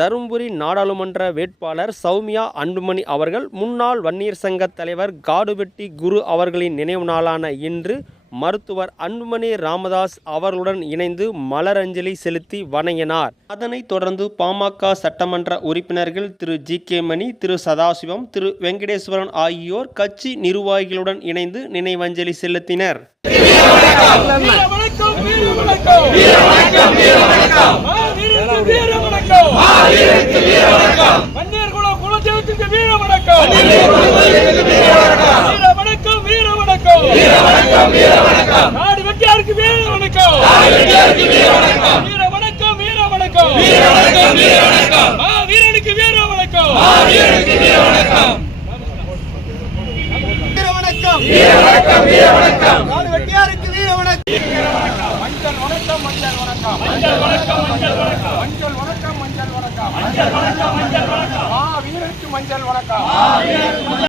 தருமபுரி நாடாளுமன்ற வேட்பாளர் சௌமியா அன்புமணி அவர்கள் முன்னாள் வன்னியர் சங்க தலைவர் காடுவெட்டி குரு அவர்களின் நினைவு நாளான இன்று மருத்துவர் அன்புமணி ராமதாஸ் அவர்களுடன் இணைந்து மலரஞ்சலி செலுத்தி வணங்கினார். அதனைத் தொடர்ந்து பாமக சட்டமன்ற உறுப்பினர்கள் திரு ஜி கே மணி திரு சதாசிவம் திரு வெங்கடேஸ்வரன் ஆகியோர் கட்சி நிர்வாகிகளுடன் இணைந்து நினைவஞ்சலி செலுத்தினர் வீர வணக்கம் வீர வணக்கம் வீர வணக்கம் வீர வணக்கம் வீரருக்கு வீர வணக்கம் வீர வன்னியர் குல குலதெய்வத்துக்கு வீர வணக்கம். வீர வணக்கம் வீர வணக்கம். வீர வணக்கம் வீர வணக்கம். வீர நாடு வெட்டியாருக்கு வீர வணக்கம். நாடு வெட்டியாருக்கு வீர வணக்கம். வீர வணக்கம் வீர வணக்கம். வீர வணக்கம் வீர வணக்கம் ஆ வீரனுக்கு வீர வணக்கம் ஆ வீரனுக்கு வீர வணக்கம் வீர வணக்கம் வீர வணக்கம் வீர வணக்கம் நாடு வெட்டியாருக்கு வீர வணக்கம் மஞ்சள் வணக்கம். மஞ்சள் வணக்கம் மஞ்சள் வணக்கம். மஞ்சள் வணக்கம் மஞ்சள் வணக்கம். மஞ்சள் வணக்கம். வீரருக்கு மஞ்சள் வணக்கம்.